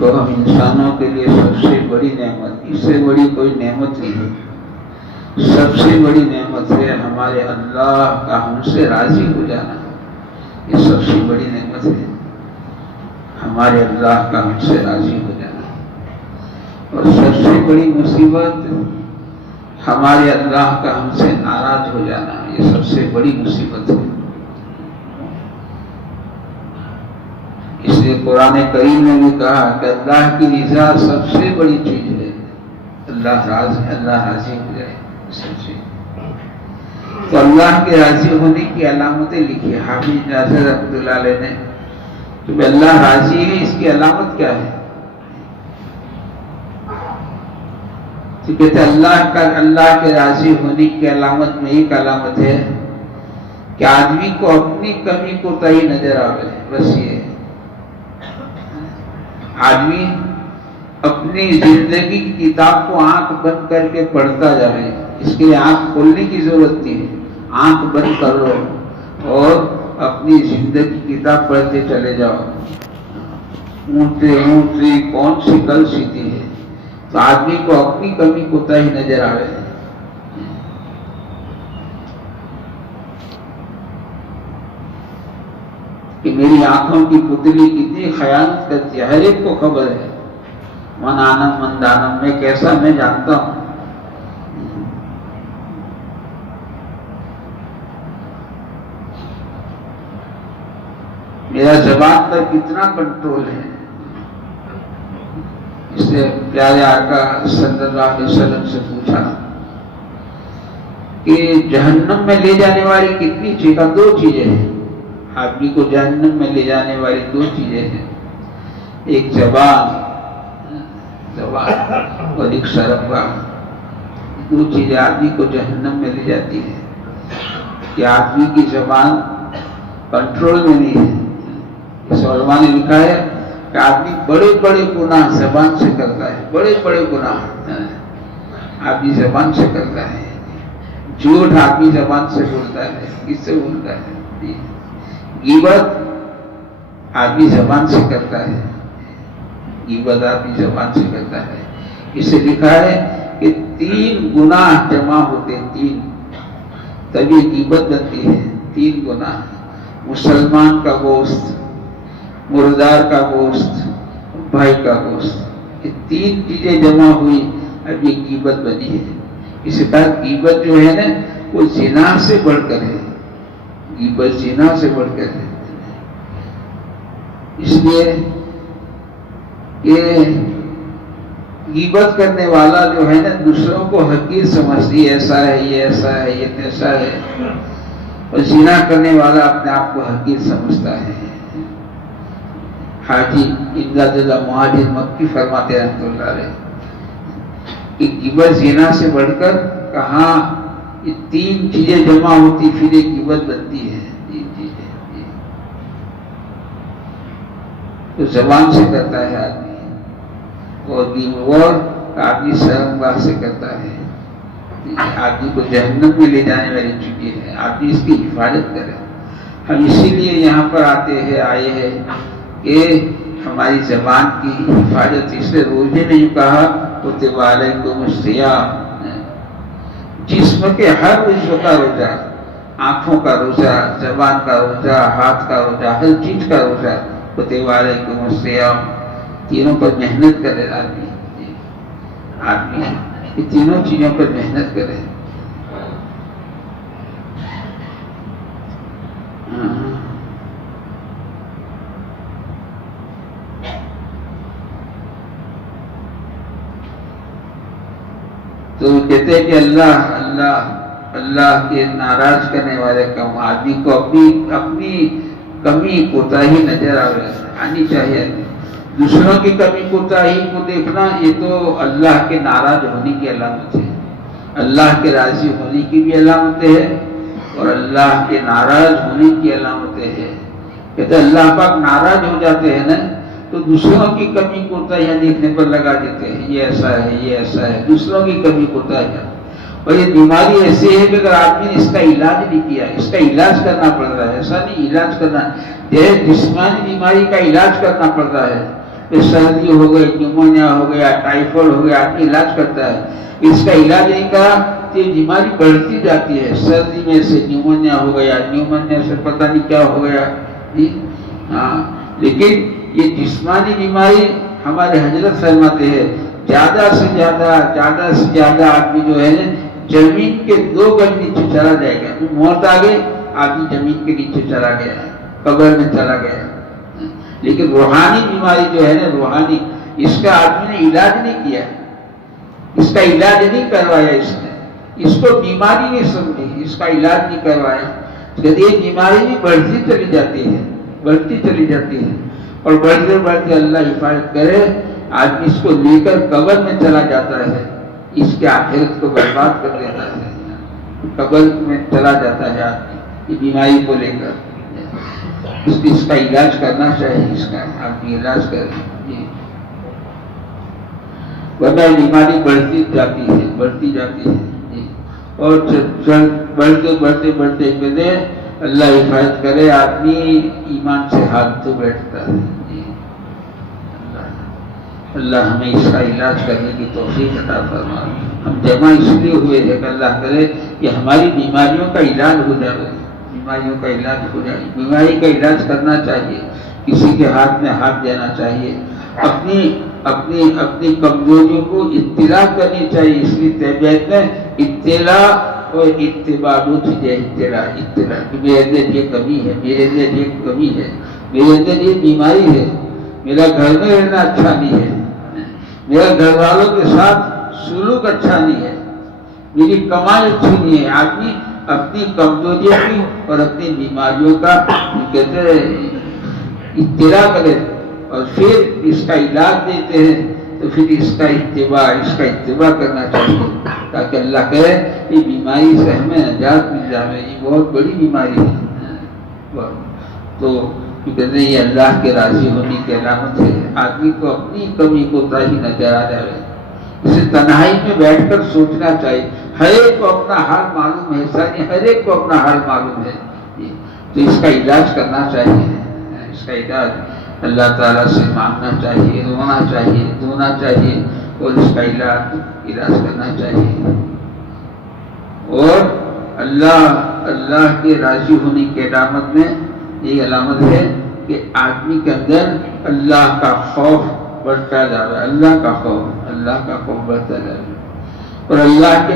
دیکھو ہم انسانوں کے لیے سب سے بڑی نعمت، اس سے بڑی کوئی نعمت نہیں ہے، سب سے بڑی نعمت ہے ہمارے اللہ کا ہم سے راضی ہو جانا، یہ سب سے بڑی نعمت ہے ہمارے اللہ کا ہم سے راضی ہو جانا، اور سب سے بڑی مصیبت ہمارے اللہ کا ہم سے ناراض ہو جانا، یہ سب سے بڑی مصیبت ہے۔ اس لیے قرآن کریم نے بھی کہا کہ اللہ کی رضا سب سے بڑی چیز ہے، اللہ راضی ہو جائے سب سے۔ تو اللہ کے راضی ہونے کی علامتیں لکھی حافظ ناصر رحمۃ اللہ علیہ نے، کہ اللہ راضی ہے اس کی علامت کیا ہے؟ تو کہتے اللہ کے راضی ہونے کی علامت میں ایک علامت ہے کہ آدمی کو اپنی کمی کوتاہی نظر آئے، بس یہ آدمی اپنی زندگی کی کتاب کو آنکھ بند کر کے پڑھتا جائے، اس کے لیے آنکھ کھولنے کی ضرورت نہیں ہے، آنکھ بند کر لو اور اپنی زندگی کی کتاب پڑھتے چلے جاؤ، اونٹے کون سی کل سیتی ہے، تو آدمی کو اپنی کمی کوتاہی نظر آئے۔ کہ میری آنکھوں کی پتلی کتنی خیانت کرتی ہے، ہر ایک کو خبر ہے، من آنم من دانم، میں کیسا میں جانتا ہوں۔ میرا زبان پر کتنا کنٹرول ہے، اس سے پیارے آقا صلی اللہ علیہ وسلم سے پوچھا کہ جہنم میں لے جانے والی کتنی چیزیں؟ دو چیزیں ہیں آدمی کو جہنم میں لے جانے والی، دو چیزیں ہیں، ایک زبان اور ایک سرنگا، دو چیزیں آدمی کو جہنم میں لے جاتی ہے کہ آدمی کی زبان کنٹرول میں نہیں ہے۔ اس علماء نے لکھا ہے کہ آدمی بڑے بڑے گناہ زبان سے کرتا ہے، بڑے بڑے گناہ آدمی زبان سے کرتا ہے، جھوٹ آدمی زبان سے بولتا ہے، کس سے بولتا ہے؟ غیبت آدمی زبان سے کرتا ہے، غیبت آدمی زبان سے کرتا ہے۔ اسے لکھا ہے کہ 3 گناہ جمع ہوتے، 3 تبھی غیبت بنتی ہے، 3 گناہ، مسلمان کا گوشت، مردار کا گوشت، بھائی کا گوشت، یہ 3 چیزیں جمع ہوئی اب یہ غیبت بنی ہے۔ اس طرح غیبت جو ہے نا وہ زنا سے بڑھ کر ہے، غیبت زنا سے بڑھ کر ہے۔ اس لیے کہ غیبت کرنے والا جو ہے نا دوسروں کو حقیر سمجھتی، ایسا ہے، یہ ایسا ہے، یہ تیسا ہے، اور زنا کرنے والا اپنے آپ کو حقیر سمجھتا ہے۔ حاجی امداد اللہ مہاجر مکی فرماتے ہیں رحمۃ اللہ علیہ کہ غیبت زنا سے بڑھ کر کہاں یہ 3 چیزیں جمع ہوتی پھر ایک غیبت بنتی ہے، 3 چیزیں تو زبان سے کرتا ہے آدمی، اور آدمی سرنگا سے کرتا ہے، آدمی کو جہنم میں لے جانے والی چیزیں ہیں، آدمی اس کی حفاظت کرے۔ ہم اسی لیے یہاں پر آئے ہیں کہ ہماری زبان کی حفاظت، اس لیے روزے نے یوں کہا کتب علیکم الصیام، جسم کے ہر عضو کا روزہ، آنکھوں کا روزہ، زبان کا روزہ، ہاتھ کا روزہ، ہر چیز کا روزہ، کتب علیکم الصیام، تینوں پر محنت کرے آدمی یہ تینوں چیزوں پر محنت کرے۔ تو کہتے ہیں کہ اللہ کے ناراض کرنے والے کام، آدمی کو اپنی کمی کوتاہی نظر آنی چاہیے۔ دوسروں کی کمی کوتاہی کو دیکھنا یہ تو اللہ کے ناراض ہونے کی علامت ہے، اللہ کے راضی ہونے کی بھی علامت ہے اور اللہ کے ناراض ہونے کی علامتیں ہیں۔ کہتے ہیں اللہ پاک ناراض ہو جاتے ہیں نا تو دوسروں کی کمی کوتاہیاں دیکھنے پر لگا دیتے ہیں، یہ ایسا ہے، یہ ایسا ہے، دوسروں کی کمی کوتاہیاں۔ اور یہ بیماری ایسی ہے کہ اگر آدمی نے اس کا علاج نہیں کیا، اس کا علاج کرنا پڑ رہا ہے، ایسا نہیں علاج کرنا، یہ جسمانی بیماری کا علاج کرنا پڑ رہا ہے، سردی ہو گئی، نیمونیا ہو گیا، ٹائیفائڈ ہو گیا، آدمی علاج کرتا ہے، اس کا علاج نہیں کرا تو یہ بیماری بڑھتی جاتی ہے. سردی میں سے نیمونیا ہو گیا، نیمونیا سے پتہ نہیں کیا ہو گیا. ہاں لیکن یہ جسمانی بیماری ہمارے حضرت فرماتے ہیں زیادہ سے زیادہ آدمی جو ہے زمین کے 2 گز نیچے چلا جائے گا. موت آ گئی، آدمی زمین کے نیچے چلا گیا، قبر میں چلا گیا. لیکن روحانی بیماری جو ہے نا، روحانی، اس کا آدمی نے علاج نہیں کیا، اس کا علاج نہیں کروایا، اس کو بیماری نہیں سمجھی، اس کا علاج نہیں کروایا. یہ بیماری بھی بڑھتی چلی جاتی ہے اور بڑھتے اللہ حفاظت کرے آدمی اس کو لے کر قبر میں چلا جاتا ہے، اس کے آخرت کو برباد کر دیتا ہے. قبر میں چلا جاتا ہے آدمی یہ بیماری کو لے کر. اس کا علاج کرنا چاہیے، اس کا آدمی علاج کرے، ورنہ بیماری بڑھتی جاتی ہے اور بڑھتے کہتے اللہ حفاظت کرے آدمی ایمان سے ہاتھ دھو بیٹھتا ہے. اللہ ہمیں اس کا علاج کرنے کی توفیق عطا فرمائے. ہم جمع اس لیے ہوئے ہیں کہ اللہ کرے کہ ہماری بیماریوں کا علاج ہو جائے. بیماری کا علاج کرنا چاہیے، کسی کے ہاتھ میں ہاتھ دینا چاہیے، اپنی کمزوریوں کو اطلاع کرنی چاہیے. اس لیے طبیعت میں اطلاع اور اتباع اطلاع کہ میرے اندر یہ کمی ہے، میرے اندر یہ بیماری ہے، میرا گھر میں رہنا اچھا نہیں ہے، میرا گھر والوں کے ساتھ سلوک اچھا نہیں ہے، میری کمائی اچھی نہیں ہے. آدمی اپنی کمزوریوں کی اور اپنی بیماریوں کا کہتے ہیں اطلاع کرے اور پھر اس کا علاج دیتے ہیں. تو پھر اس کا اتباع کرنا چاہیے تاکہ اللہ کہے یہ بیماری سے ہمیں نجات مل جائے. یہ بہت بڑی بیماری ہے. تو کہتے ہیں یہ اللہ کے راضی ہونے کی علامت ہے. آدمی کو اپنی کمی کو تاہی نظر آ جائے. اسے تنہائی میں بیٹھ کر سوچنا چاہیے. ہر ایک کو اپنا حال معلوم ہے، ہر ایک کو اپنا حال معلوم ہے. تو اس کا علاج کرنا چاہیے. اس کا علاج اللہ تعالیٰ سے مانگنا چاہیے، دھونا چاہیے اور اس کا علاج کرنا چاہیے. اور اللہ کے راضی ہونے کی علامت میں یہ علامت ہے کہ آدمی کے اندر اللہ کا خوف بڑھتا جا رہا ہے. اللہ کا خوف بڑھتا جا رہا ہے اور اللہ کے